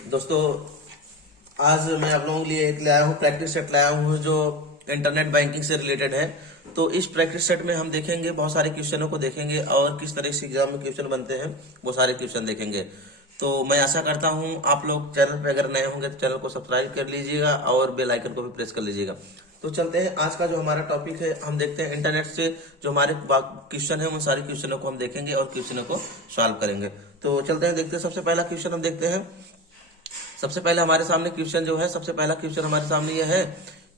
दोस्तों, आज मैं आप लोगों के लिए एक लाया हूँ प्रैक्टिस सेट लाया हूँ जो इंटरनेट बैंकिंग से रिलेटेड है। तो इस प्रैक्टिस सेट में हम देखेंगे, बहुत सारे क्वेश्चनों को देखेंगे और किस तरह से एग्जाम में क्वेश्चन बनते हैं वो सारे क्वेश्चन देखेंगे। तो मैं आशा करता हूँ आप लोग चैनल पे अगर नए होंगे तो चैनल को सब्सक्राइब कर लीजिएगा और बेल आइकन को भी प्रेस कर लीजिएगा। तो चलते हैं, आज का जो हमारा टॉपिक है हम देखते हैं इंटरनेट से जो हमारे क्वेश्चन है उन सारे क्वेश्चनों को हम देखेंगे और क्वेश्चनों को सॉल्व करेंगे। तो चलते हैं, देखते हैं। सबसे पहला क्वेश्चन हम देखते हैं। सबसे पहले हमारे सामने क्वेश्चन जो है, सबसे पहला क्वेश्चन हमारे सामने यह है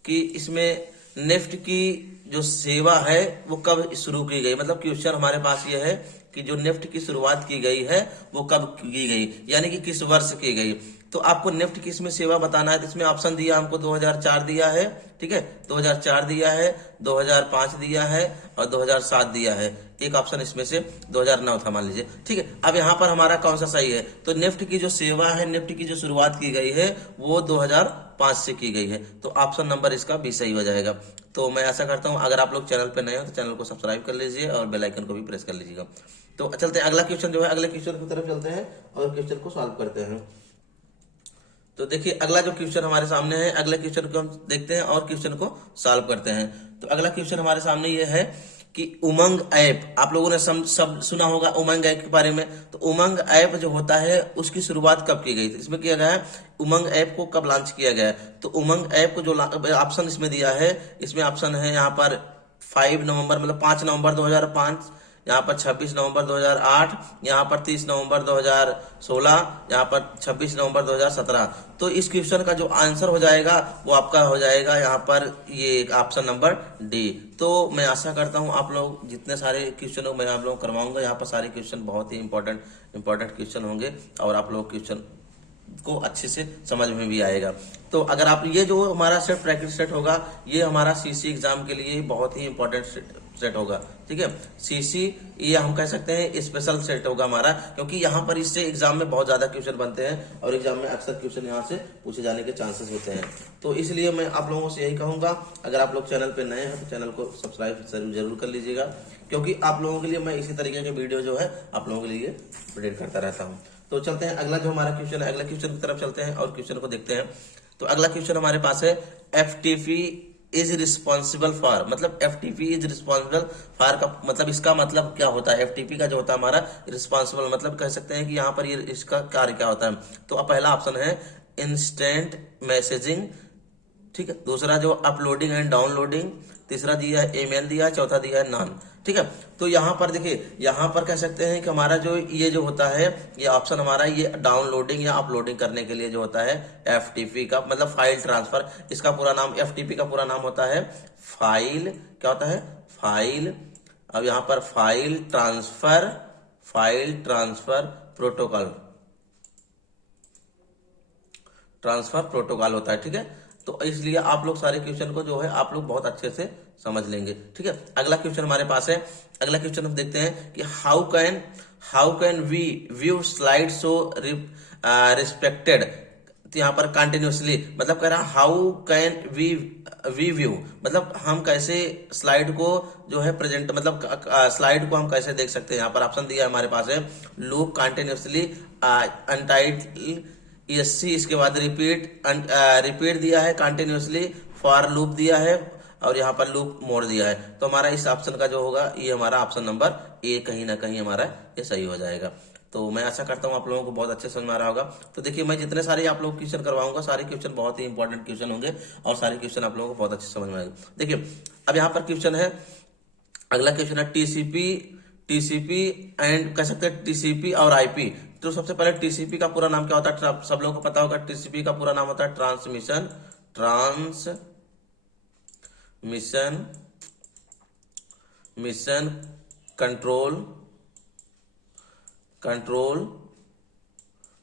कि इसमें नेफ्ट की जो सेवा है वो कब शुरू की गई। मतलब क्वेश्चन हमारे पास यह है कि जो नेफ्ट की शुरुआत की गई है वो कब की गई, यानी कि किस वर्ष की गई। तो आपको नेफ्ट की इसमें सेवा बताना है। तो इसमें ऑप्शन दिया हमको 2004 दिया है, ठीक है, 2004 दिया है, 2005 दिया है और 2007 दिया है। एक ऑप्शन इसमें से 2009 था मान लीजिए, ठीक है। अब यहाँ पर हमारा कौन सा सही है? तो नेफ्ट की जो सेवा है, नेफ्ट की जो शुरुआत की गई है वो 2005 से की गई है। तो ऑप्शन नंबर इसका भी सही हो जाएगा। तो मैं ऐसा करता हूँ, अगर आप लोग चैनल पे नए हो तो चैनल को सब्सक्राइब कर लीजिए और बेल आइकन को भी प्रेस कर लीजिएगा। तो चलते हैं, अगला क्वेश्चन जो है, अगले क्वेश्चन की तरफ चलते हैं और क्वेश्चन को सॉल्व करते हैं। तो देखिए, अगला जो क्वेश्चन हमारे सामने है, अगले क्वेश्चन को हम देखते हैं और क्वेश्चन को सॉल्व करते हैं। तो अगला क्वेश्चन हमारे सामने ये है कि उमंग ऐप, आप लोगों ने सब सुना होगा उमंग ऐप के बारे में। तो उमंग ऐप जो होता है उसकी शुरुआत कब की गई थी? इसमें किया गया है उमंग ऐप को कब लॉन्च किया गया है। तो उमंग ऐप को जो ऑप्शन इसमें दिया है, इसमें ऑप्शन है यहाँ पर 5 नवंबर, मतलब 5 नवंबर 2005, यहाँ पर 26 नवंबर 2008, यहाँ पर 30 नवंबर 2016, यहाँ पर 26 नवंबर 2017। तो इस क्वेश्चन का जो आंसर हो जाएगा वो आपका हो जाएगा यहाँ पर ये ऑप्शन नंबर डी। तो मैं आशा करता हूँ आप लोग जितने सारे क्वेश्चन मैं आप लोग करवाऊंगा, यहाँ पर सारे क्वेश्चन बहुत ही इंपॉर्टेंट क्वेश्चन होंगे और आप लोग क्वेश्चन को अच्छे से समझ में भी आएगा। तो अगर आप ये जो हमारा सेट प्रैक्टिस सेट होगा, ये हमारा सीसी एग्जाम के लिए बहुत ही इंपॉर्टेंट सेट होगा, ठीक है। सीसी ये हम कह सकते हैं स्पेशल सेट होगा हमारा, क्योंकि यहाँ पर इससे एग्जाम में बहुत ज्यादा क्वेश्चन बनते हैं और एग्जाम में अक्सर क्वेश्चन यहाँ से पूछे जाने के चांसेस होते हैं। तो इसलिए मैं आप लोगों से यही कहूंगा, अगर आप लोग चैनल पे नए हैं तो चैनल को सब्सक्राइब जरूर कर लीजिएगा, क्योंकि आप लोगों के लिए मैं इसी तरीके के वीडियो जो है आप लोगों के लिए अपडेट करता रहता हूँ। तो चलते हैं, अगला जो हमारा क्वेश्चन है, अगला क्वेश्चन की तरफ चलते हैं और क्वेश्चन को देखते हैं। तो अगला क्वेश्चन हमारे पास है एफटीपी इज रिस्पॉन्सिबल फॉर, मतलब एफटीपी इज रिस्पॉन्सिबल फॉर का मतलब, इसका मतलब क्या होता है? एफटीपी का जो होता है हमारा रिस्पॉन्सिबल, मतलब कह सकते हैं कि यहाँ पर ये इसका कार्य क्या होता है। तो पहला ऑप्शन है इंस्टेंट मैसेजिंग, ठीक है। दूसरा जो अपलोडिंग एंड डाउनलोडिंग, तीसरा दिया है ईमेल दिया है, चौथा दिया है नॉन, ठीक है। तो यहाँ पर देखिए, यहाँ पर कह सकते हैं कि हमारा जो ये जो होता है, ये ऑप्शन हमारा ये डाउनलोडिंग या अपलोडिंग करने के लिए जो होता है एफटीपी का मतलब फाइल ट्रांसफर, इसका पूरा नाम एफटीपी का पूरा नाम होता है फाइल, क्या होता है? फाइल। अब यहाँ पर फाइल ट्रांसफर प्रोटोकॉल होता है, ठीक है। तो इसलिए आप लोग सारे क्वेश्चन को जो है आप लोग बहुत अच्छे से समझ लेंगे, ठीक है। अगला क्वेश्चन हमारे पास है, अगला क्वेश्चन हम देखते हैं कि how can we view slide show respected. तो यहाँ पर कंटिन्यूसली मतलब कह रहा है हाउ कैन वी व्यू, मतलब हम कैसे स्लाइड को जो है प्रेजेंट, मतलब स्लाइड को हम कैसे देख सकते हैं। यहाँ पर ऑप्शन दिया हमारे पास है लूप कंटिन्यूसली, अनटाइटल ESC, इसके बाद रिपीट दिया है, कंटिन्यूसली, फॉर लूप दिया है और यहाँ पर लूप मोड दिया है। तो हमारा इस ऑप्शन का जो होगा ये हमारा ऑप्शन नंबर ए कहीं ना कहीं हमारा ये सही हो जाएगा। तो मैं आशा करता हूँ आप लोगों को बहुत अच्छे समझ में आ रहा होगा। तो देखिए, मैं जितने सारे आप लोग क्वेश्चन करवाऊंगा सारे क्वेश्चन बहुत ही इंपॉर्टेंट क्वेश्चन होंगे और सारे क्वेश्चन आप लोगों को बहुत अच्छे समझ में आएगा। देखिए, अब यहाँ पर क्वेश्चन है, अगला क्वेश्चन है टीसीपी एंड कह सकते हैं टीसीपी और आईपी। तो सबसे पहले टीसीपी का पूरा नाम क्या होता है? सब लोगों को पता होगा, टीसीपी का पूरा नाम होता है मिशन कंट्रोल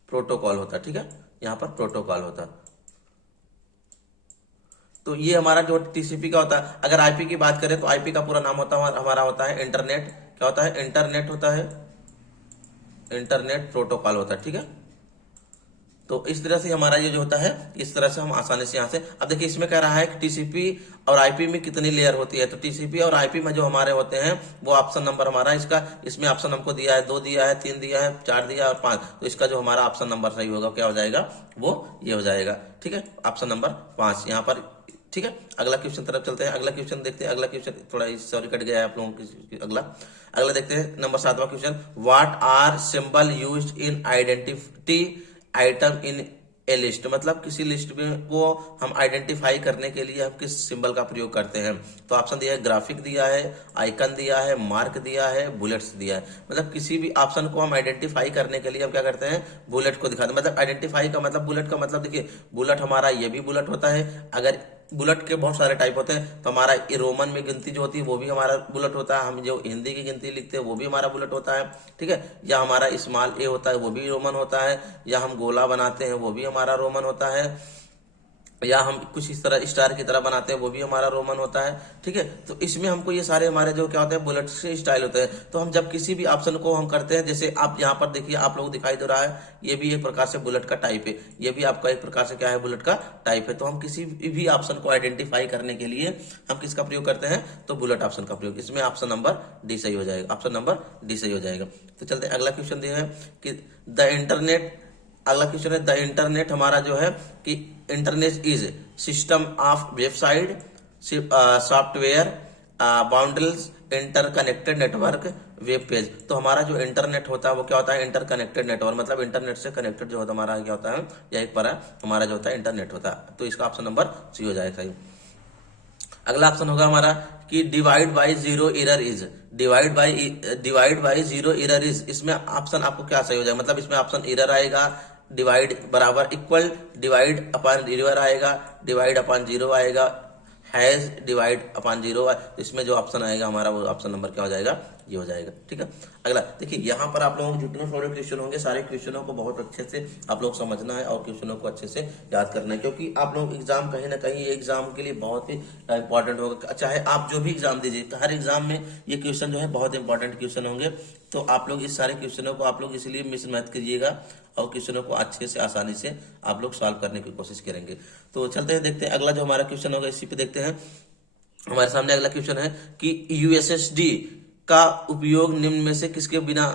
प्रोटोकॉल होता है, ठीक है। यहाँ पर प्रोटोकॉल होता है। तो ये हमारा जो टीसीपी का होता है। अगर आईपी की बात करें तो आईपी का पूरा नाम हमारा होता है इंटरनेट, क्या होता है? इंटरनेट होता है, इंटरनेट प्रोटोकॉल होता है, ठीक है। तो इस तरह से हमारा ये जो होता है, इस तरह से हम आसानी से यहाँ से, अब देखिए इसमें कह रहा है कि टीसीपी और आईपी में कितनी लेयर होती है, तो टीसीपी और आईपी में जो हमारे होते हैं वो ऑप्शन नंबर हमारा इसका, इसमें ऑप्शन हमको दिया है 2 दिया है, 3 दिया है, 4 दिया है और 5, तो इसका जो हमारा ऑप्शन नंबर सही होगा क्या हो जाएगा, वो ये हो जाएगा। ठीक है, ऑप्शन नंबर 5 यहाँ पर। ठीक है, अगला क्वेश्चन तरफ चलते हैं, अगला क्वेश्चन देखते हैं। अगला क्वेश्चन थोड़ा सॉरी कट गया है आप लोगों की, अगला देखते हैं नंबर 7वां question. What are symbol used in identity item in a list, मतलब किसी लिस्ट में को हम आइडेंटिफाई करने के लिए हम किस सिंबल का प्रयोग करते हैं, तो ऑप्शन दिया है ग्राफिक दिया है, आइकन दिया है, मार्क दिया है, बुलेट्स दिया है। मतलब किसी भी ऑप्शन को हम आइडेंटिफाई करने के लिए हम क्या करते हैं, बुलेट को दिखाते हैं। मतलब आइडेंटिफाई का मतलब, बुलेट का मतलब देखिए, बुलेट हमारा ये भी बुलेट होता है, अगर बुलेट के बहुत सारे टाइप होते हैं, तो हमारा रोमन में गिनती जो होती है वो भी हमारा बुलेट होता है, हम जो हिंदी की गिनती लिखते हैं वो भी हमारा बुलेट होता है। ठीक है, या हमारा स्मॉल ए होता है वो भी रोमन होता है, या हम गोला बनाते हैं वो भी हमारा रोमन होता है, या हम कुछ इस तरह स्टार की तरह बनाते हैं वो भी हमारा रोमन होता है। ठीक है, तो इसमें हमको ये सारे हमारे जो क्या होते हैं, बुलेट से स्टाइल होते हैं। तो हम जब किसी भी ऑप्शन को हम करते हैं, जैसे आप यहाँ पर देखिए, आप लोग दिखाई दे रहा है, ये भी एक प्रकार से बुलेट का टाइप है, ये भी आपका एक प्रकार से क्या है, बुलेट का टाइप है। तो हम किसी भी ऑप्शन को आइडेंटिफाई करने के लिए हम किसका प्रयोग करते हैं, तो बुलेट ऑप्शन का प्रयोग। इसमें ऑप्शन नंबर डी सही हो जाएगा, ऑप्शन नंबर डी सही हो जाएगा। तो चलते हैं, अगला क्वेश्चन दिया है कि द इंटरनेट, अगला क्वेश्चन है द इंटरनेट हमारा जो है कि internet is system of website, software, boundaries, interconnected network, web page. तो हमारा जो इंटरनेट होता है वो क्या होता है, इंटरकनेक्टेड नेटवर्क, मतलब इंटरनेट से कनेक्टेड जो होता है हमारा क्या होता है, या एक पर हमारा जो होता है इंटरनेट होता है। तो इसका ऑप्शन नंबर सी हो जाएगा सही। अगला ऑप्शन होगा हमारा कि divide by zero error is, divide by zero error is, इसमें ऑप्शन आपको क्या सही हो जाएगा, मतलब इसमें ऑप्शन एरर आएगा, डिवाइड बराबर इक्वल, डिवाइड अपॉन रिवर आएगा, डिवाइड अपॉन जीरो आएगा, हैज, डिवाइड अपॉन जीरो, इसमें जो ऑप्शन आएगा हमारा वो ऑप्शन नंबर क्या हो जाएगा, ये हो जाएगा। ठीक है, अगला देखिए, यहाँ पर आप लोगों के जितने सारे क्वेश्चन होंगे, सारे क्वेश्चनों को बहुत अच्छे से आप लोग समझना है और क्वेश्चनों को अच्छे से याद करना है, क्योंकि आप लोग एग्जाम कहीं ना कहीं एग्जाम के लिए बहुत ही इंपॉर्टेंट होगा। चाहे आप जो भी एग्जाम दीजिए, हर एग्जाम में ये क्वेश्चन जो है बहुत इंपॉर्टेंट क्वेश्चन होंगे। तो आप लोग इस सारे क्वेश्चनों को आप लोग इसलिए मिस मत कीजिएगा और क्वेश्चनों को अच्छे से आसानी से आप लोग सॉल्व करने की कोशिश करेंगे। तो चलते हैं, देखते हैं अगला जो हमारा क्वेश्चन होगा, इसी पे देखते हैं। हमारे सामने अगला क्वेश्चन है कि यूएसएसडी का उपयोग निम्न में से किसके बिना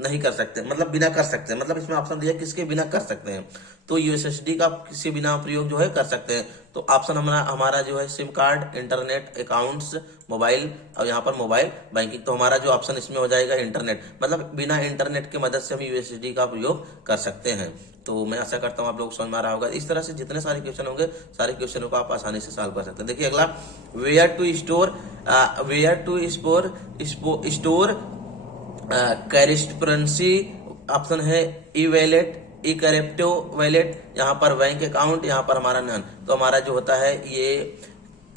नहीं कर सकते, मतलब बिना कर सकते हैं, मतलब इसमें ऑप्शन दिया किसके बिना कर सकते हैं। तो यूएसएसडी का किसी बिना प्रयोग जो है कर सकते हैं। तो ऑप्शन हमारा जो है SIM card, internet, accounts, mobile, और यहाँ पर मोबाइल बैंकिंग। तो हमारा जो ऑप्शन इसमें हो जाएगा इंटरनेट, मतलब बिना इंटरनेट की मदद से हम यूएसएसडी का प्रयोग कर सकते हैं। तो मैं आशा करता हूँ आप लोग समझ में आ रहा होगा। इस तरह से जितने सारे क्वेश्चन होंगे, सारे क्वेश्चनों को आप आसानी से सॉल्व कर सकते हैं। देखिए अगला, वेयर टू स्टोर करेस्परेंसी, ऑप्शन है ई वैलेट, ई करेप्टो वैलेट, यहाँ पर बैंक अकाउंट, यहाँ पर हमारा नन। तो हमारा जो होता है ये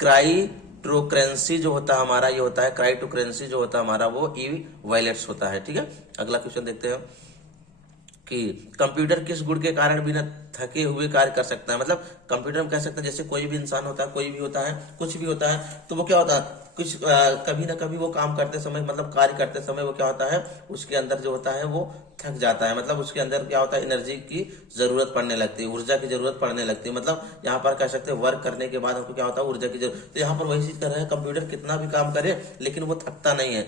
क्राइप्टोकरेंसी जो होता है हमारा, ये होता है क्राइप्टोकरेंसी जो होता है हमारा, वो ई वैलेट्स होता है। ठीक है, अगला क्वेश्चन देखते हैं कि कंप्यूटर किस गुण के कारण बिना थके हुए कार्य कर सकता है। मतलब कंप्यूटर में कह सकते हैं, जैसे कोई भी इंसान होता है, कोई भी होता है, कुछ भी होता है, तो वो क्या होता है, कुछ कभी ना कभी वो काम करते समय, मतलब कार्य करते समय वो क्या होता है, उसके अंदर जो होता है वो थक जाता है, मतलब उसके अंदर क्या होता है, एनर्जी की जरूरत पड़ने लगती है, ऊर्जा की जरूरत पड़ने लगती है। मतलब यहाँ पर कह सकते हैं वर्क करने के बाद हमको क्या होता है, ऊर्जा की जरूरत। तो यहाँ पर वही चीज कर रहे हैं, कंप्यूटर कितना भी काम करे लेकिन वो थकता नहीं है,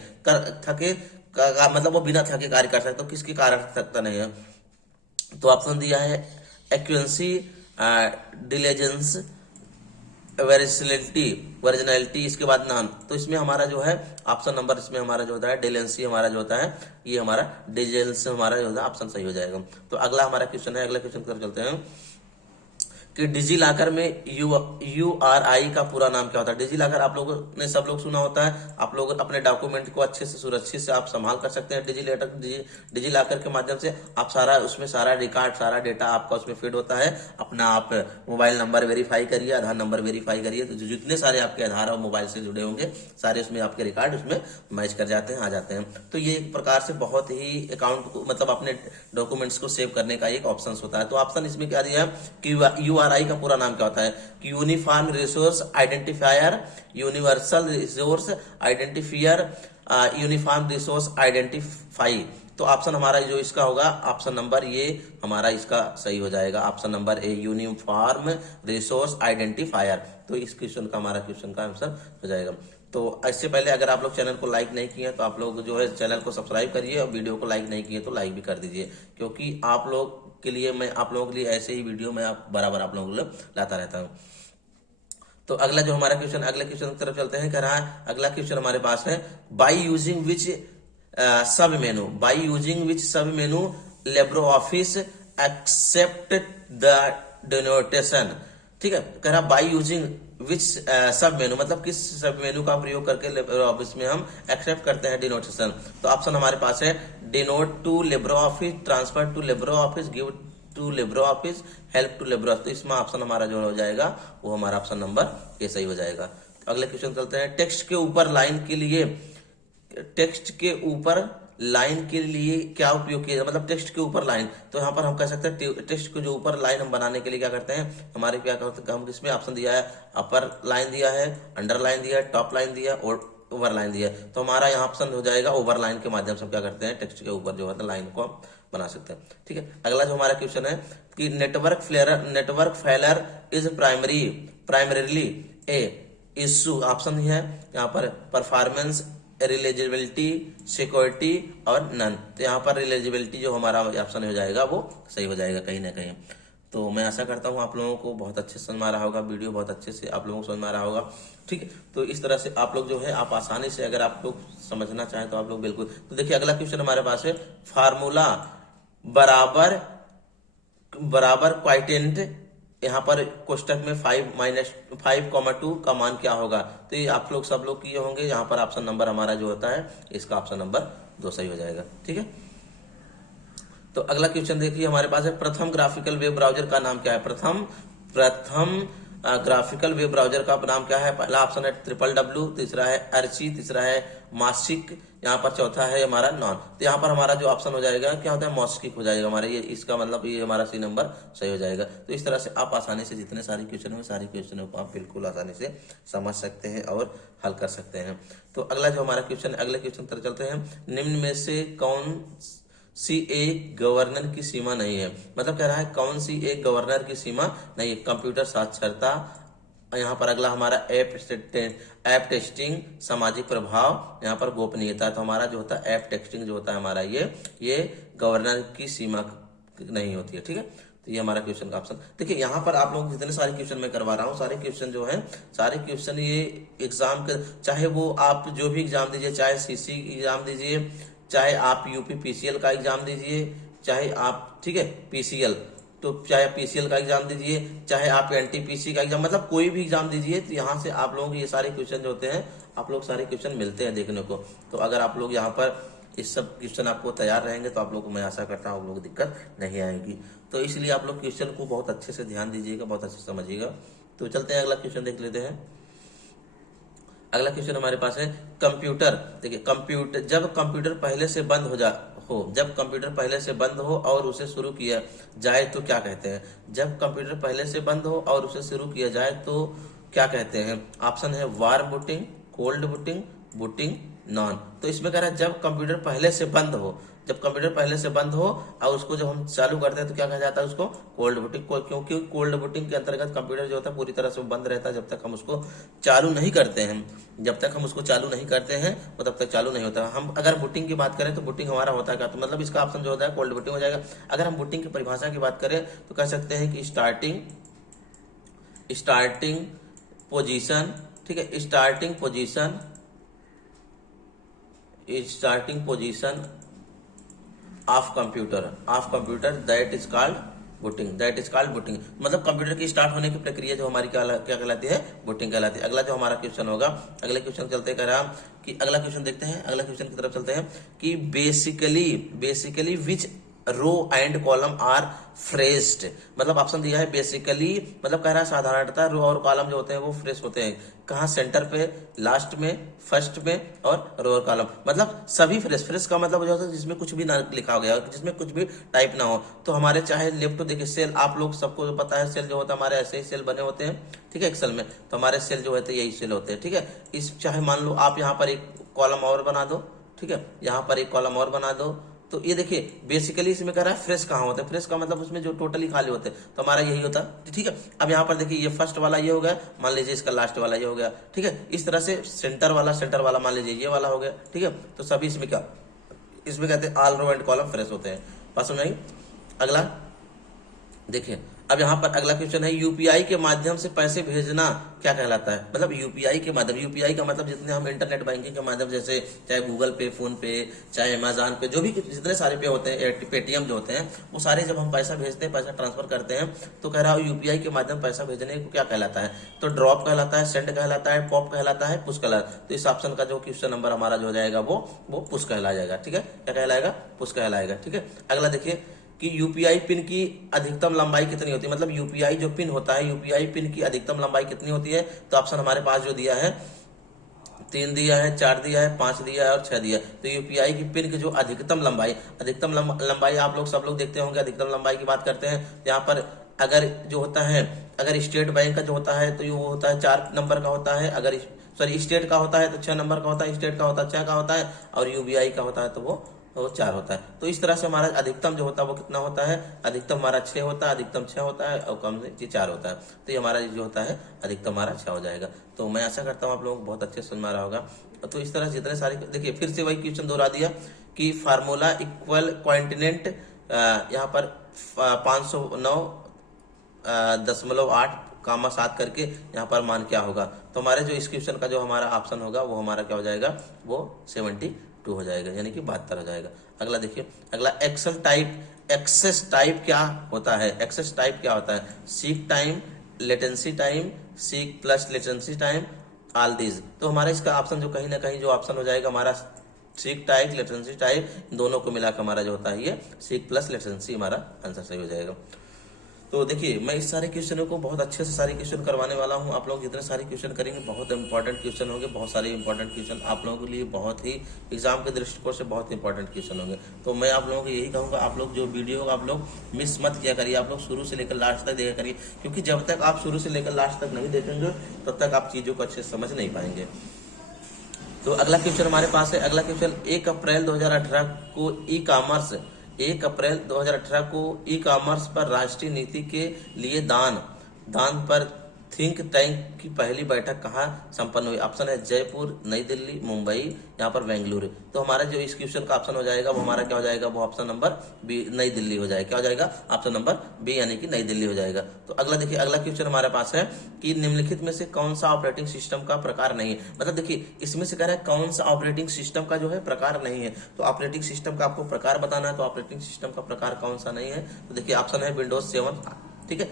मतलब वो बिना थके कार्य कर सकता है। किसके कारण थकता नहीं है, तो ऑप्शन दिया है एक्वेंसी, डिलीजेंस, वर्जिनलिटी, इसके बाद नाम। तो इसमें हमारा जो है ऑप्शन नंबर, इसमें हमारा जो होता है डिलेंसी, हमारा जो होता है ये हमारा डिजेंस हमारा जो होता है ऑप्शन सही हो जाएगा। तो अगला हमारा क्वेश्चन है, अगला क्वेश्चन कर चलते हैं कि डिजी लॉकर में URI का पूरा नाम क्या होता है। डिजी लॉकर आप लोगों ने सब लोग सुना होता है, आप लोग अपने डॉक्यूमेंट को अच्छे से सुरक्षित से आप संभाल कर सकते हैं। डिजी लॉकर के माध्यम से आप सारा, उसमें सारा रिकॉर्ड, सारा डेटा आपका उसमें फीड होता है। अपना आप मोबाइल नंबर वेरीफाई करिए, आधार नंबर वेरीफाई करिए, तो जितने सारे आपके आधार और मोबाइल से जुड़े होंगे सारे उसमें आपके रिकॉर्ड उसमें मैच कर जाते हैं, आ जाते हैं। तो ये एक प्रकार से बहुत ही अकाउंट को, मतलब अपने डॉक्यूमेंट्स को सेव करने का एक ऑप्शन होता है। तो ऑप्शन इसमें क्या दिया है कि URI का पूरा नाम क्या होता है कि uniform resource identifier, universal resource identifier, uniform resource identify. तो ऑप्शन हमारा जो इसका होगा, ऑप्शन नंबर ये हमारा इसका सही हो जाएगा, option number A, uniform resource identifier. तो इस क्वेश्चन का हमारा क्वेश्चन का आंसर हो जाएगा। तो इससे पहले अगर आप लोग चैनल को लाइक नहीं किए तो आप लोग जो है चैनल को सब्सक्राइब करिए, और वीडियो को लाइक नहीं किए तो लाइक भी कर दीजिए, क्योंकि आप लोग के लिए मैं आप लोगों के लिए ऐसे ही वीडियो मैं बराबर आप लोगों को लाता रहता हूँ। तो अगला जो हमारा क्वेश्चन, अगले क्वेश्चन की तरफ चलते हैं। कह रहा है अगला क्वेश्चन हमारे पास है, by using which sub menu, by using which sub menu LibreOffice accept the denotation. ठीक है, कह रहा बाई यूजिंग विच सब मेनू, मतलब किस सब मेनू का प्रयोग करके लिब्रे ऑफिस में हम एक्सेप्ट करते हैं डिनोटेशन। तो ऑप्शन हमारे पास है, denote to LibreOffice, transfer to LibreOffice, give to LibreOffice, help to LibreOffice. तो इसमें ऑप्शन हमारा जो हो जाएगा वो हमारा ऑप्शन नंबर ए सही हो जाएगा। तो अगले क्वेश्चन चलते हैं, टेक्स्ट के ऊपर लाइन के लिए, टेक्स्ट के ऊपर लाइन के लिए क्या उपयोग किया, मतलब टेक्स्ट के ऊपर लाइन। तो यहाँ पर हम कह सकते हैं टेक्स्ट के जो ऊपर लाइन हम बनाने के लिए क्या करते हैं, हमारे क्या करते हैं, हम इसमें ऑप्शन दिया है, अपर लाइन दिया है, अंडर लाइन दिया है, टॉप लाइन दिया और ओवर लाइन दिया है। तो हमारा यहाँ ऑप्शन हो जाएगा ओवर लाइन के माध्यम से हम क्या करते हैं, टेक्स्ट के ऊपर जो है लाइन को हम बना सकते हैं। ठीक है, अगला जो हमारा क्वेश्चन है कि network failure is primarily A issue, option है यहाँ पर परफॉर्मेंस, रिलेजिबिलिटी, सिक्योरिटी और नन। तो यहाँ पर रिलेजिबिलिटी जो हमारा ऑप्शन हो जाएगा वो सही हो जाएगा कहीं ना कहीं। तो मैं आशा करता हूँ आप लोगों को बहुत अच्छे से समझ में आ रहा होगा, वीडियो बहुत अच्छे से आप लोगों को समझ में आ रहा होगा। ठीक है, तो इस तरह से आप लोग जो है आप आसानी से अगर आप लोग समझना चाहें तो आप लोग बिल्कुल। तो देखिए अगला क्वेश्चन हमारे पास है, फार्मूला बराबर बराबर क्वाइटेंट, यहाँ पर कोष्टक में 5-2 का मान क्या होगा। तो ये आप लोग सब लोग किए होंगे, यहाँ पर ऑप्शन नंबर हमारा जो होता है इसका ऑप्शन नंबर 2 सही हो जाएगा। ठीक है, तो अगला क्वेश्चन देखिए हमारे पास है, प्रथम ग्राफिकल वेब ब्राउजर का नाम क्या है। प्रथम ग्राफिकल वेब ब्राउजर का नाम क्या है। पहला ऑप्शन है www, तीसरा है अर्ची, तीसरा है मासिक, यहाँ पर चौथा है हमारा नॉन। तो यहाँ पर हमारा जो ऑप्शन हो जाएगा क्या होता है, मॉस्किक हो जाएगा हमारा, ये इसका मतलब ये हमारा सी नंबर सही हो जाएगा। तो इस तरह से आप आसानी से जितने सारे क्वेश्चन है सारे क्वेश्चनों को आप बिल्कुल आसानी से समझ सकते हैं और हल कर सकते हैं। तो अगला जो हमारा क्वेश्चन, अगले क्वेश्चन तरफ चलते हैं, निम्न में से कौन सी एक गवर्नर की सीमा नहीं है। मतलब कह रहा है कौन सी एक गवर्नर की सीमा नहीं है। कंप्यूटर साक्षरता, यहाँ पर अगला हमारा ऐप टेस्टिंग, सामाजिक प्रभाव, यहाँ पर गोपनीयता। तो हमारा जो होता है ऐप टेस्टिंग जो होता है हमारा ये गवर्नर की सीमा नहीं होती है। ठीक है, तो ये हमारा क्वेश्चन का ऑप्शन। देखिए यहाँ पर आप लोग जितने सारे क्वेश्चन मैं करवा रहा हूँ, सारे क्वेश्चन जो है सारे क्वेश्चन ये एग्जाम के, चाहे वो आप जो भी एग्जाम दीजिए, चाहे सीसी एग्जाम दीजिए, चाहे आप यूपी पीसीएल का एग्जाम दीजिए, चाहे आप, ठीक है, पीसीएल, तो चाहे पीसीएल का एग्जाम दीजिए, चाहे आप एनटीपीसी का एग्जाम, मतलब कोई भी एग्जाम दीजिए, तो यहाँ से आप लोगों के ये सारे क्वेश्चन जो होते हैं, आप लोग सारे क्वेश्चन मिलते हैं देखने को। तो अगर आप लोग यहाँ पर इस सब क्वेश्चन आपको तैयार रहेंगे तो आप लोग को मैं आशा करता हूँ आप लोग को दिक्कत नहीं आएगी। तो इसलिए आप लोग क्वेश्चन को बहुत अच्छे से ध्यान दीजिएगा, बहुत अच्छे से समझिएगा। तो चलते हैं अगला क्वेश्चन देख लेते हैं। अगला क्वेश्चन हमारे पास है, कंप्यूटर। देखिए कंप्यूटर, जब कंप्यूटर पहले से बंद जब कंप्यूटर पहले से बंद हो और उसे शुरू किया जाए तो क्या कहते हैं। जब कंप्यूटर पहले से बंद हो और उसे शुरू किया जाए तो क्या कहते हैं। ऑप्शन है warm booting, cold booting, booting non. तो इसमें कह रहा है जब कंप्यूटर पहले से बंद हो, जब कंप्यूटर पहले से बंद हो और उसको जब हम चालू करते हैं तो क्या कहा जाता है उसको, कोल्ड बूटिंग। क्योंकि कोल्ड बूटिंग के अंतर्गत कंप्यूटर जो होता है पूरी तरह से बंद रहता है जब तक हम उसको चालू नहीं करते हैं। जब तक हम उसको चालू नहीं करते हैं वो तब तक चालू नहीं होता। हम अगर बूटिंग की बात करें तो बूटिंग हमारा होता है क्या, तो मतलब इसका ऑप्शन जो होता है कोल्ड बूटिंग हो जाएगा। अगर हम बूटिंग की परिभाषा की बात करें तो कह सकते हैं कि स्टार्टिंग पोजीशन, ठीक है, starting position of computer that is called booting. मतलब कंप्यूटर की स्टार्ट होने की प्रक्रिया जो हमारी क्या कहलाती है, बूटिंग कहलाती है। अगला जो हमारा क्वेश्चन होगा, अगले क्वेश्चन चलते कर रहा कि अगला क्वेश्चन देखते हैं, अगला क्वेश्चन की तरफ चलते हैं कि basically which row and column are freezed. मतलब ऑप्शन दिया है बेसिकली, मतलब कह रहा है साधारणतः रो और कॉलम जो होते हैं वो फ्रेश होते हैं कहाँ, सेंटर पे, लास्ट में, फर्स्ट में और रो और कॉलम, मतलब सभी फ्रेश का मतलब जो होता है जिसमें कुछ भी ना लिखा गया हो, जिसमें कुछ भी टाइप ना हो। तो हमारे चाहे लेफ्ट, देखिए सेल, आप लोग सबको पता है सेल जो होता है हमारे ऐसे ही सेल बने होते हैं, ठीक है, एक्सेल में। तो हमारे सेल जो होते हैं यही सेल होते हैं, ठीक है। इस चाहे मान लो आप यहाँ पर एक कॉलम और बना दो, ठीक है, यहाँ पर एक कॉलम और बना दो, तो ये देखिए बेसिकली इसमें कह रहा है फ्रेश कहाँ होता है, फ्रेश का मतलब उसमें जो टोटली खाली होते हैं, तो हमारा यही होता है। ठीक है, अब यहाँ पर देखिए ये फर्स्ट वाला ये हो गया, मान लीजिए इसका लास्ट वाला ये हो गया। ठीक है, इस तरह से सेंटर वाला मान लीजिए ये वाला हो गया। ठीक है, तो सभी इसमें क्या, इसमें कहते हैं all row and column fresh होते हैं। बात समझ आई। अगला देखिए, अब यहाँ पर अगला क्वेश्चन है यूपीआई के माध्यम से पैसे भेजना क्या कहलाता है। मतलब यूपीआई के माध्यम, यूपीआई का मतलब जितने हम इंटरनेट बैंकिंग के माध्यम, जैसे चाहे गूगल पे, फोन पे, चाहे अमेजॉन पे, जो भी जितने सारे पे होते हैं, पेटीएम जो होते हैं, वो सारे जब हम पैसा भेजते हैं, पैसा ट्रांसफर करते हैं, तो कह रहा है यूपीआई के माध्यम पैसा भेजने को क्या कहलाता है। तो ड्रॉप कहलाता है, सेंड कहलाता है, पॉप कहलाता है, पुश कहलाता है। तो इस ऑप्शन का जो क्वेश्चन नंबर हमारा जो हो जाएगा वो पुश कहला जाएगा। ठीक है, क्या कहलाएगा, पुश कहलाएगा। ठीक है, अगला देखिए कि यूपीआई पिन की अधिकतम लंबाई कितनी होती है। मतलब यूपीआई जो पिन होता है, यूपीआई पिन की अधिकतम लंबाई कितनी होती है। तो ऑप्शन हमारे पास जो दिया है 3 दिया है, 4 दिया है, 5 दिया है और 6 दिया है। तो यूपीआई की पिन की जो अधिकतम लंबाई आप लोग सब लोग देखते होंगे, अधिकतम लंबाई की बात करते हैं। यहाँ पर अगर जो होता है, अगर स्टेट बैंक का जो होता है तो ये होता है 4 नंबर का होता है, अगर सॉरी स्टेट का होता है तो 6 नंबर का होता है, स्टेट का होता है 6 का होता है, और यूबीआई का होता है तो वो 4 होता है। तो इस तरह से हमारा अधिकतम जो होता है वो कितना होता है, अधिकतम हमारा 6 होता है, अधिकतम 6 होता है, और कम से 4 होता है। तो ये हमारा जो होता है अधिकतम हमारा 6 हो जाएगा। तो मैं आशा करता हूँ आप लोगों को बहुत अच्छे समझ में आ रहा होगा। तो इस तरह जितने सारे देखिए, फिर से वही क्वेश्चन दोहरा दिया कि फार्मूला इक्वल क्वांटिनेंट, यहाँ पर 509.8 करके यहाँ पर मान क्या होगा। तो हमारे जो इस क्वेश्चन का जो हमारा ऑप्शन होगा वो हमारा क्या हो जाएगा, वो 72 हो जाएगा, यानी कि 72 हो जाएगा। अगला देखिए, अगला एक्सेस टाइप क्या होता है। एक्सेस टाइप क्या होता है, seek time, latency time, seek plus latency time, all these. तो हमारा इसका ऑप्शन जो कहीं ना कहीं जो ऑप्शन हो जाएगा हमारा सीक टाइप, लेटेंसी टाइप, दोनों को मिलाकर हमारा जो होता है ये सीक प्लस लेटेंसी हमारा आंसर सही हो जाएगा। तो देखिए, मैं इस सारे क्वेश्चनों को बहुत अच्छे से सारे क्वेश्चन करवाने वाला हूं। आप लोग जितने सारे क्वेश्चन करेंगे बहुत इंपॉर्टेंट क्वेश्चन होंगे, बहुत सारे इंपॉर्टेंट क्वेश्चन आप लोगों के लिए बहुत ही एग्जाम के दृष्टिकोण से बहुत इंपॉर्टेंट क्वेश्चन होंगे। तो मैं आप लोगों को यही कहूंगा, आप लोग जो वीडियो आप लोग मिस मत किया करिए, आप लोग शुरू से लेकर लास्ट तक देखा करिए, क्योंकि जब तक आप शुरू से लेकर लास्ट तक नहीं देखेंगे तब तक आप चीजों को अच्छे से समझ नहीं पाएंगे। तो अगला क्वेश्चन हमारे पास है, अगला क्वेश्चन 1 अप्रैल 2018 को ई कॉमर्स पर राष्ट्रीय नीति के लिए दान पर थिंक टैंक की पहली बैठक कहाँ संपन्न हुई। ऑप्शन है जयपुर, नई दिल्ली, मुंबई, यहाँ पर बेंगलुरु। तो हमारा जो इस क्वेश्चन का ऑप्शन हो जाएगा वो हमारा क्या हो जाएगा, वो ऑप्शन नंबर बी, नई दिल्ली हो जाएगा। क्या हो जाएगा, ऑप्शन नंबर बी, यानी कि नई दिल्ली हो जाएगा। तो अगला देखिए, अगला क्वेश्चन हमारे पास है कि निम्नलिखित में से कौन सा ऑपरेटिंग सिस्टम का प्रकार नहीं है। मतलब देखिए, इसमें से कह रहा है कौन सा ऑपरेटिंग सिस्टम का जो है प्रकार नहीं है। तो ऑपरेटिंग सिस्टम का आपको प्रकार बताना है, तो ऑपरेटिंग सिस्टम का प्रकार कौन सा नहीं है। तो देखिए ऑप्शन है विंडोज 7, ठीक है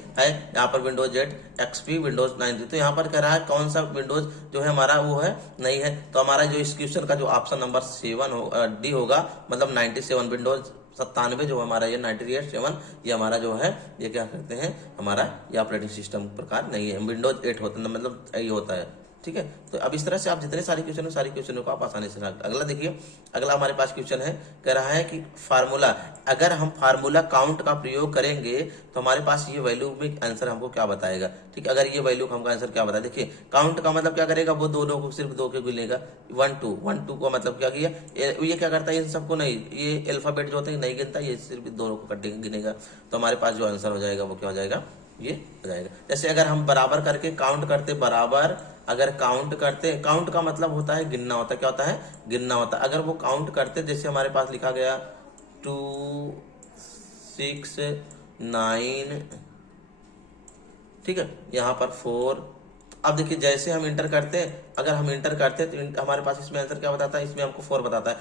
यहाँ पर विंडोज 8, XP, विंडोज 9। तो यहाँ पर कह रहा है कौन सा विंडोज जो है हमारा वो है नहीं है। तो हमारा जो इस क्वेश्चन का जो ऑप्शन नंबर 7 डी होगा, मतलब 97, विंडोज 97 जो हमारा ये 98.7 ये हमारा जो है ये क्या करते हैं, हमारा ये ऑपरेटिंग सिस्टम प्रकार नहीं है, विंडोज 8 होता है, मतलब ये होता है। ठीक है, तो अब इस तरह से आप जितने सारे क्वेश्चनों को आप आसानी से। अगला देखिए, अगला हमारे पास क्वेश्चन है, कह रहा है कि फार्मूला, अगर हम फार्मूला काउंट का प्रयोग करेंगे तो हमारे पास ये वैल्यू में आंसर हमको क्या बताएगा। ठीक है, अगर ये वैल्यू हमको आंसर क्या बताए, देखिए काउंट का मतलब क्या करेगा, वो दोनों को सिर्फ 2 के गिनेगा, 1 2 को मतलब क्या किया, ये क्या करता है, इन सबको नहीं, ये अल्फाबेट जो होते हैं नहीं गिनता, ये सिर्फ दोनों को कट गिनेगा। तो हमारे पास जो आंसर हो जाएगा वो क्या हो जाएगा, ये हो जाएगा। जैसे अगर हम बराबर करके काउंट करते, बराबर अगर काउंट करते, काउंट का मतलब होता है गिनना होता है, क्या होता है, गिनना होता है। अगर वो काउंट करते, जैसे हमारे पास लिखा गया 2 6 9, ठीक है, यहाँ पर 4। अब देखिए जैसे हम इंटर करते हैं, अगर हम इंटर करते हैं तो हमारे पास इसमें आंसर क्या बताता है, इसमें हमको 4 बताता है।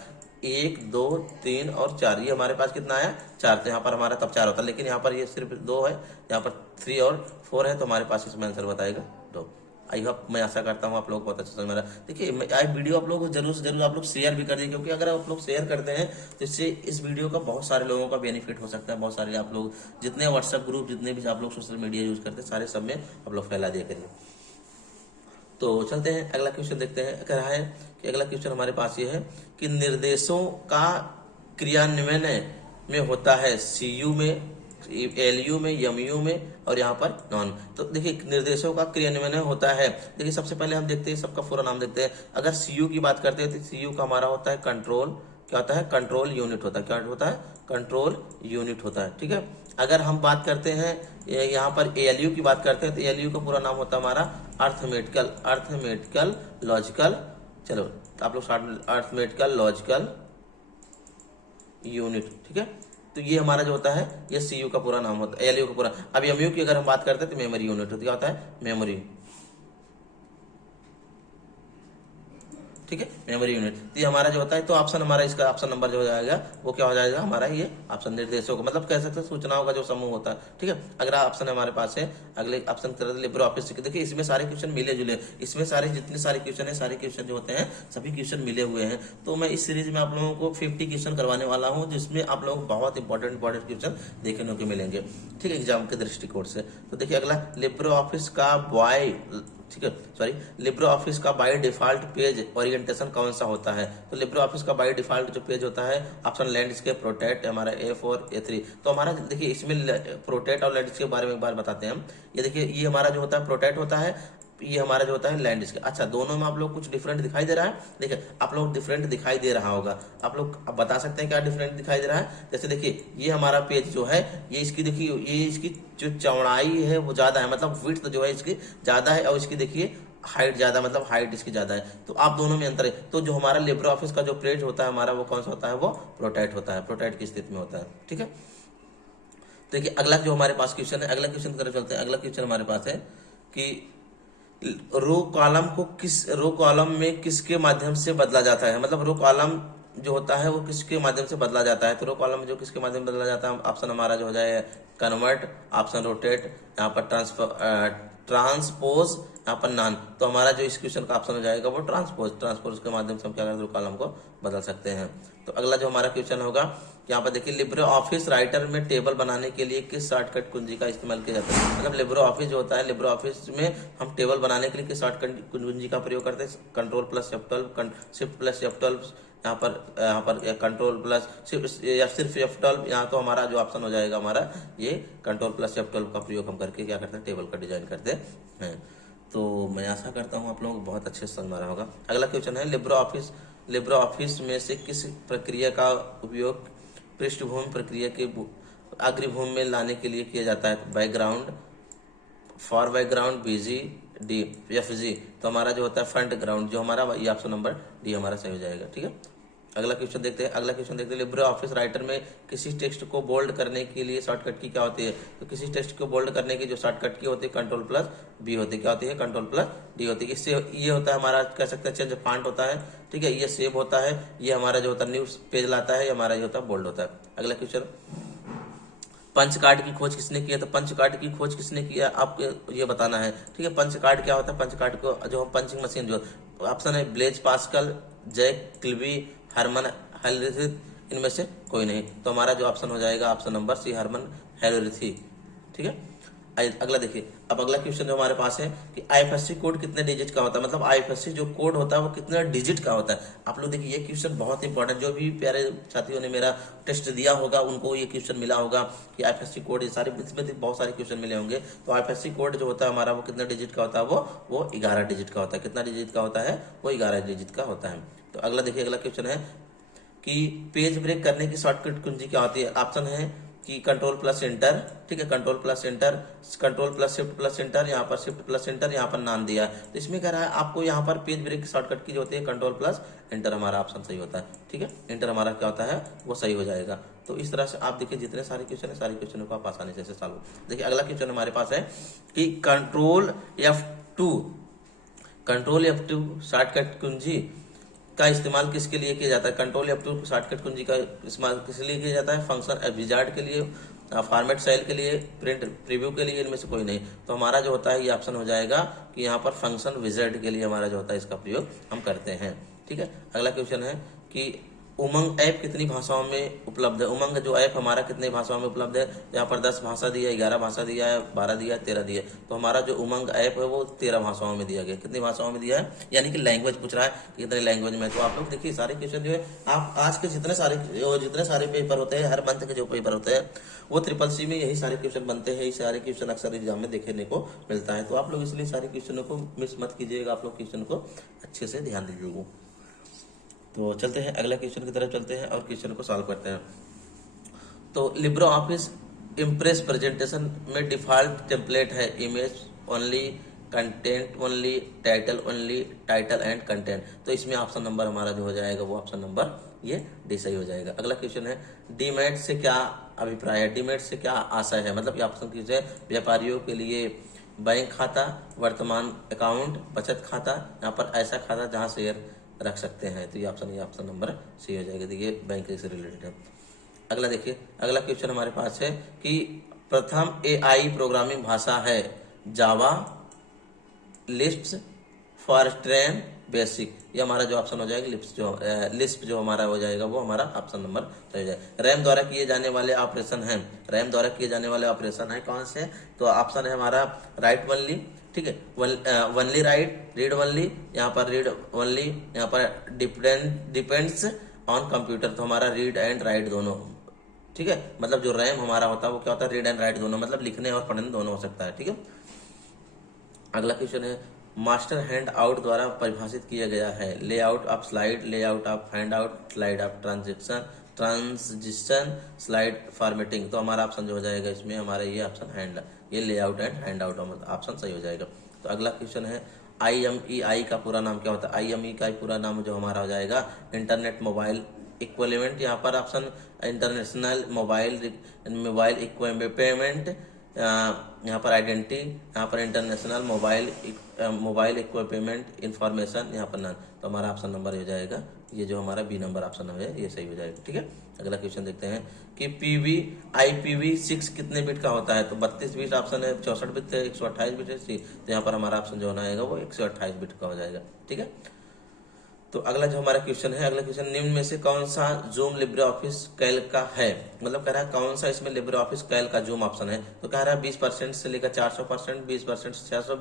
1 2 3 और 4, ये हमारे पास कितना आया, 4। तो यहाँ पर हमारा तब 4 होता है, लेकिन यहाँ पर ये सिर्फ 2 है, यहाँ पर 3 और 4 है, तो हमारे पास इसमें आंसर बताएगा 2। आई होप, मैं आशा करता हूँ आप लोग बहुत अच्छा समझ में आ रहा है। देखिए आई वीडियो आप लोग को जरूर से जरूर आप लोग शेयर भी कर दीजिए, क्योंकि अगर आप लोग शेयर करते हैं तो इससे इस वीडियो का बहुत सारे लोगों का बेनिफिट हो सकता है। बहुत सारे आप लोग जितने व्हाट्सएप ग्रुप, जितने भी आप लोग सोशल मीडिया यूज करते हैं, सारे सब में आप लोग फैला दिया करिए। तो चलते हैं अगला क्वेश्चन देखते हैं। कह रहा है कि अगला क्वेश्चन हमारे पास ये है कि निर्देशों का क्रियान्वयन में होता है CU में, LU में, MU में और यहाँ पर नॉन। तो देखिए निर्देशों का क्रियान्वयन होता है। देखिए सबसे पहले हम देखते हैं सबका पूरा नाम देखते हैं। अगर CU की बात करते हैं तो CU का हमारा होता है कंट्रोल, क्या क्या होता है, कंट्रोल यूनिट होता है। क्या होता है, कंट्रोल यूनिट होता है। ठीक है, अगर हम बात करते हैं यहाँ पर एएलयू की बात करते हैं तो एएलयू का पूरा नाम होता है हमारा अर्थमेटिकल लॉजिकल, चलो आप लोग अर्थमेटिकल लॉजिकल यूनिट। ठीक है, तो ये हमारा जो होता है ये सीयू का पूरा नाम होता है, एएलयू का पूरा। अब एमयू की अगर हम बात करते हैं तो मेमोरी यूनिट होती है। क्या होता है, मेमोरी। ठीक है, मेमोरी यूनिट। तो ये हमारा जो होता है, तो ऑप्शन हमारा इसका ऑप्शन नंबर जो हो जाएगा वो क्या हो जाएगा हमारा, ये ऑप्शन निर्देशों का मतलब कह सकते हैं सूचनाओं का जो समूह होता है। ठीक है, अगला ऑप्शन हमारे पास है, अगले ऑप्शन की तरह लिब्रे ऑफिस। देखिए इसमें सारे क्वेश्चन मिले जुले, इसमें सारे जितने सारे क्वेश्चन है, सारे क्वेश्चन जो होते हैं सभी क्वेश्चन मिले हुए हैं। तो मैं इस सीरीज में आप लोगों को 50 क्वेश्चन करवाने वाला हूँ, जिसमें आप लोगों को बहुत इंपॉर्टेंट क्वेश्चन देखने को मिलेंगे। ठीक है, एग्जाम के दृष्टिकोण से। तो देखिए अगला लिब्रे ऑफिस का ठीक है, सॉरी, लिब्रे ऑफिस का बाय डिफॉल्ट पेज ओरिएंटेशन कौन सा होता है? तो लिब्रे ऑफिस का बाय डिफॉल्ट जो पेज होता है, ऑप्शन लैंडस्केप, प्रोटेक्ट, हमारा A4 A3। तो हमारा देखिए इसमें प्रोटेक्ट और लैंडस्केप के बारे में एक बार बताते हैं हम। ये देखिए ये हमारा जो होता है प्रोटेक्ट होता है, ये हमारा जो होता है लैंडस्केप। अच्छा, दोनों में आप लोग कुछ डिफरेंट दिखाई दे रहा है? देखिए आप लोग डिफरेंट दिखाई दे रहा होगा, आप लोग अब बता सकते हैं क्या डिफरेंट दिखाई दे रहा है? जैसे देखिए ये हमारा पेज जो है, ये इसकी देखिए ये इसकी जो चौड़ाई है वो ज्यादा है, मतलब विड्थ जो है इसकी ज्यादा है, और इसकी देखिए हाइट ज्यादा, मतलब हाइट इसकी ज्यादा है। तो आप दोनों में अंतर है। तो जो हमारा लिब्रे ऑफिस का जो पेज होता है हमारा, वो कौन सा होता है? वो प्रोटेक्ट होता है, प्रोटेक्ट की स्थिति में होता है। ठीक है, देखिए अगला जो हमारे पास क्वेश्चन है, अगला क्वेश्चन की तरफ चलते हैं। अगला क्वेश्चन हमारे पास है कि रो कॉलम में किसके माध्यम से बदला जाता है? मतलब रो कॉलम जो होता है वो किसके माध्यम से बदला जाता है? तो रो कॉलम जो किसके माध्यम से बदला जाता है, ऑप्शन हमारा जो हो जाए कन्वर्ट, ऑप्शन रोटेट, यहाँ पर ट्रांसपोज, यहाँ पर नॉन। तो हमारा जो इस क्वेश्चन का ऑप्शन हो जाएगा वो ट्रांसपोज के माध्यम से हम क्या करते हैं, कॉलम को बदल सकते हैं। तो अगला जो हमारा क्वेश्चन होगा, यहाँ पर देखिए लिब्रे ऑफिस राइटर में टेबल बनाने के लिए किस शॉर्टकट कुंजी का इस्तेमाल किया जाता है? मतलब लिब्रे ऑफिस जो होता है, लिब्रे ऑफिस में हम टेबल बनाने के लिए किस शॉर्टकट कुंजी का प्रयोग करते हैं? Control plus F12, shift plus F12, यहाँ पर कंट्रोल प्लस या सिर्फ F12। यहाँ तो हमारा जो ऑप्शन हो जाएगा हमारा ये कंट्रोल प्लस F12 का प्रयोग हम करके क्या करते हैं, टेबल का डिजाइन करते हैं। तो मैं आशा करता हूँ आप लोगों को बहुत अच्छे से समझ में आ रहा होगा। अगला क्वेश्चन है लिब्रे ऑफिस में से किस प्रक्रिया का उपयोग पृष्ठभूमि प्रक्रिया के अग्रभूमि में लाने के लिए किया जाता है? Background, for background, BG, D, FG। तो हमारा जो होता है फ्रंट ग्राउंड, जो हमारा ये ऑप्शन नंबर डी हमारा सही हो जाएगा। ठीक है, अगला क्वेश्चन देखते हैं। लिब्रे ऑफिस राइटर में किसी टेक्स्ट को बोल्ड करने के लिए शॉर्टकट की क्या होती है? तो किसी टेक्स्ट को बोल्ड करने की जो शॉर्टकट की होती है कंट्रोल प्लस बी होती है। क्या होती है? कंट्रोल प्लस डी होती है। इससे ये होता है हमारा कह सकते हैं चेंज फॉन्ट होता है। ठीक है, ये सेव होता है, ये हमारा जो होता है न्यू पेज लाता है, ये हमारा जो होता है बोल्ड होता है। अगला क्वेश्चन, पंच कार्ड की खोज किसने किया? तो पंच कार्ड की खोज किसने किया आपको ये बताना है। ठीक है, पंच कार्ड क्या होता है? पंच कार्ड को जो हम पंचिंग मशीन जो ऑप्शन है ब्लेज पास्कल, जैक क्लिवी, हरमन हेलरिथी, इनमें से कोई नहीं। तो हमारा जो ऑप्शन हो जाएगा ऑप्शन नंबर सी, हरमन हेलरिथी। ठीक है, अगला देखिए, अब अगला क्वेश्चन जो हमारे पास है कि IFSC कोड कितने डिजिट का होता है? मतलब IFSC जो कोड होता है वो कितने डिजिट का होता है? आप लोग देखिए ये क्वेश्चन बहुत इंपॉर्टेंट, जो भी प्यारे साथियों ने मेरा टेस्ट दिया होगा उनको ये क्वेश्चन मिला होगा कि IFSC कोड, ये सारे इसमें बहुत सारे क्वेश्चन मिले होंगे। तो IFSC कोड जो होता है हमारा वो कितने डिजिट का होता है? वो 11 डिजिट का होता है। कितना डिजिट का होता है? वो 11 डिजिट का होता है। तो अगला देखिए, अगला क्वेश्चन है कि पेज ब्रेक करने की शॉर्टकट कुंजी क्या होती है? ऑप्शन है कि कंट्रोल प्लस एंटर। ठीक है, control plus enter, control plus shift plus enter, यहाँ पर शिफ्ट प्लस एंटर, यहाँ पर नाम दिया है। तो इसमें कह रहा है आपको यहाँ पर पेज ब्रेक की शॉर्टकट की जो होती है कंट्रोल प्लस एंटर, हमारा ऑप्शन सही होता है। ठीक है, एंटर हमारा क्या होता है? वो सही हो जाएगा। तो इस तरह से आप देखिए जितने सारे क्वेश्चन है, सारे क्वेश्चनों को आप आसानी से सॉल्व। देखिए अगला क्वेश्चन हमारे पास है कि कंट्रोल F2 शॉर्टकट कुंजी का इस्तेमाल किसके लिए किया जाता है? कंट्रोल F2 शॉर्टकट कुंजी का इस्तेमाल किस लिए किया जाता है? फंक्शन विजार्ड के लिए, फॉर्मेट सेल के लिए, प्रिंट प्रीव्यू के लिए, इनमें से कोई नहीं। तो हमारा जो होता है ये ऑप्शन हो जाएगा कि यहाँ पर फंक्शन विजार्ड के लिए हमारा जो होता है इसका प्रयोग हम करते हैं। ठीक है, अगला क्वेश्चन है कि उमंग ऐप कितनी भाषाओं में उपलब्ध है? उमंग जो ऐप हमारा कितनी भाषाओं में उपलब्ध है? यहाँ पर 10 भाषा दिया है, 11 भाषा दिया है, 12 दिया है, 13 दिया है। तो हमारा जो उमंग ऐप है वो 13 भाषाओं में दिया गया। कितनी भाषाओं में दिया है? यानी कि लैंग्वेज पूछ रहा है कितने लैंग्वेज में। तो आप लोग देखिए सारे क्वेश्चन जो है आप आज के जितने सारे पेपर होते हैं, हर मंथ के जो पेपर होते हैं वो CCC में यही सारे क्वेश्चन बनते हैं। ये सारे क्वेश्चन अक्सर एग्जाम में देखने को मिलता है। तो आप लोग इसलिए सारे क्वेश्चनों को मिस मत कीजिएगा, आप लोग क्वेश्चन को अच्छे से ध्यान दीजिएगा। तो चलते हैं अगला क्वेश्चन की तरफ चलते हैं और क्वेश्चन को सॉल्व करते हैं। तो लिब्रो ऑफिस इम्प्रेस प्रेजेंटेशन में डिफॉल्ट टेम्पलेट है image only, content only, title only, title and content. तो इसमें ऑप्शन नंबर हमारा जो हो जाएगा वो ऑप्शन नंबर ये डी सही हो जाएगा। अगला क्वेश्चन है डीमैट से क्या अभिप्राय है, डीमैट से क्या आशय है, मतलब ये ऑप्शन क्वेश्चन है व्यापारियों के लिए बैंक खाता, वर्तमान अकाउंट, बचत खाता, यहाँ पर ऐसा खाता जहाँ शेयर रख सकते हैं। तो ये ऑप्शन नंबर सी हो जाएगा। देखिए बैंकिंग से रिलेटेड है। अगला देखिए, अगला क्वेश्चन हमारे पास है कि प्रथम एआई प्रोग्रामिंग भाषा है जावा, लिस्प, फॉरट्रैन, बेसिक। ये हमारा जो ऑप्शन हो जाएगा लिस्प जो हमारा हो जाएगा वो हमारा ऑप्शन नंबर सही हो जाएगा। रैम द्वारा किए जाने वाले ऑपरेशन हैं, रैम द्वारा किए जाने वाले ऑपरेशन है कौन से, तो ऑप्शन है हमारा राइट ओनली, ठीक है, ओनली राइट, रीड ओनली, यहाँ पर रीड ओनली, यहाँ पर डिपेंड्स ऑन कंप्यूटर, तो हमारा रीड एंड राइट दोनों, ठीक है, मतलब जो रैम हमारा होता है वो क्या होता है रीड एंड राइट दोनों, मतलब लिखने और पढ़ने दोनों हो सकता है, ठीक है। अगला क्वेश्चन है मास्टर हैंड आउट द्वारा परिभाषित किया गया है layout of slide, layout of hand out, slide of transition, slide formatting. तो हमारा ऑप्शन जो हो जाएगा इसमें हमारा ये ऑप्शन ये layout and hand out option सही हो जाएगा। तो अगला क्वेश्चन है IMEI का पूरा नाम क्या होता है, IME का पूरा नाम जो हमारा हो जाएगा इंटरनेट मोबाइल इक्विवेलेंट, यहाँ पर ऑप्शन इंटरनेशनल मोबाइल इक्विपमेंट, यहाँ पर आइडेंटिटी, यहाँ पर इंटरनेशनल मोबाइल इक्विपमेंट इंफॉर्मेशन, यहाँ पर नन। तो हमारा ऑप्शन नंबर हो जाएगा ये जो हमारा बी नंबर ऑप्शन है ये सही हो जाएगा, ठीक है। अगला क्वेश्चन देखते हैं कि IPv6 कितने बिट का होता है, तो 32 बिट ऑप्शन है, 64 बिट है, 128 बिट है सी। तो यहाँ पर हमारा ऑप्शन जो होना है वो 128 बिट का हो जाएगा, ठीक है। तो अगला जो हमारा क्वेश्चन है, अगला क्वेश्चन निम्न में से कौन सा जूम लिब्रे ऑफिस कैल्क का है, मतलब कह रहा है कौन सा इसमें लिब्रे ऑफिस कैल्क का जूम ऑप्शन है। तो कह रहा है 20% से लेकर 400%, 20% से 600,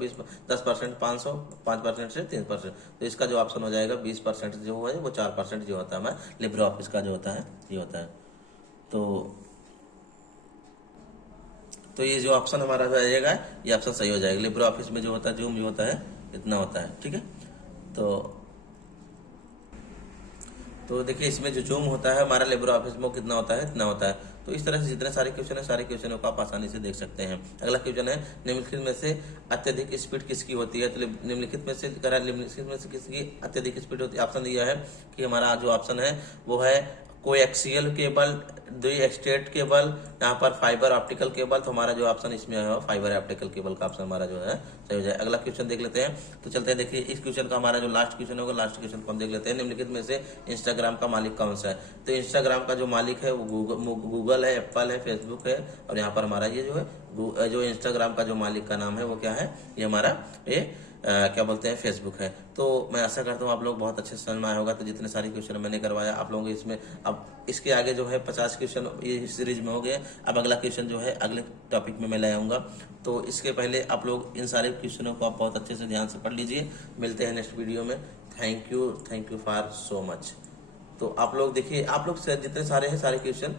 10% 500, 5% से 3%। तो इसका जो ऑप्शन हो जाएगा 20% जो है वो 4% जो होता है हमारा लिब्रे ऑफिस का जो होता है ये होता है। तो ये जो ऑप्शन हमारा जाएगा ये ऑप्शन सही हो जाएगा। लिब्रे ऑफिस में जो होता है जूम जो होता है इतना होता है, ठीक है। तो देखिए इसमें जो जूम होता है हमारा लिब्रे ऑफिस में कितना होता है इतना होता है। तो इस तरह से जितने सारे क्वेश्चन है सारे क्वेश्चनों को आप आसानी से देख सकते हैं। अगला क्वेश्चन है निम्नलिखित में से अत्यधिक स्पीड किसकी होती है, तो निम्नलिखित में से किसकी अत्यधिक स्पीड होती है। ऑप्शन दिया है कि हमारा जो ऑप्शन है वो है कोएक्सियल केबल, द्वि स्टेट केबल, यहाँ पर फाइबर ऑप्टिकल केबल। तो हमारा जो ऑप्शन इसमें है फाइबर ऑप्टिकल केबल का ऑप्शन हमारा जो है सही हो जाए। अगला क्वेश्चन देख लेते हैं। तो चलते हैं, देखिए इस क्वेश्चन का हमारा जो लास्ट क्वेश्चन होगा लास्ट क्वेश्चन को हम देख लेते हैं। निम्नलिखित में से इंस्टाग्राम का मालिक कौन सा है, तो इंस्टाग्राम का जो मालिक है वो गूगल है, एप्पल है, फेसबुक है, और यहाँ पर हमारा ये जो है जो इंस्टाग्राम का जो मालिक का नाम है वो क्या है, ये हमारा ये क्या बोलते हैं फेसबुक है। तो मैं आशा करता हूँ आप लोग बहुत अच्छे से समझ में आया होगा। तो जितने सारे क्वेश्चन मैंने करवाया आप लोगों को इसमें, अब इसके आगे जो है 50 क्वेश्चन ये सीरीज में हो गए। अब अगला क्वेश्चन जो है अगले टॉपिक में मैं ले आऊँगा। तो इसके पहले आप लोग इन सारे क्वेश्चनों को आप बहुत अच्छे से ध्यान से पढ़ लीजिए। मिलते हैं नेक्स्ट वीडियो में। Thank you for so much. तो आप लोग देखिए, आप लोग जितने सारे हैं सारे क्वेश्चन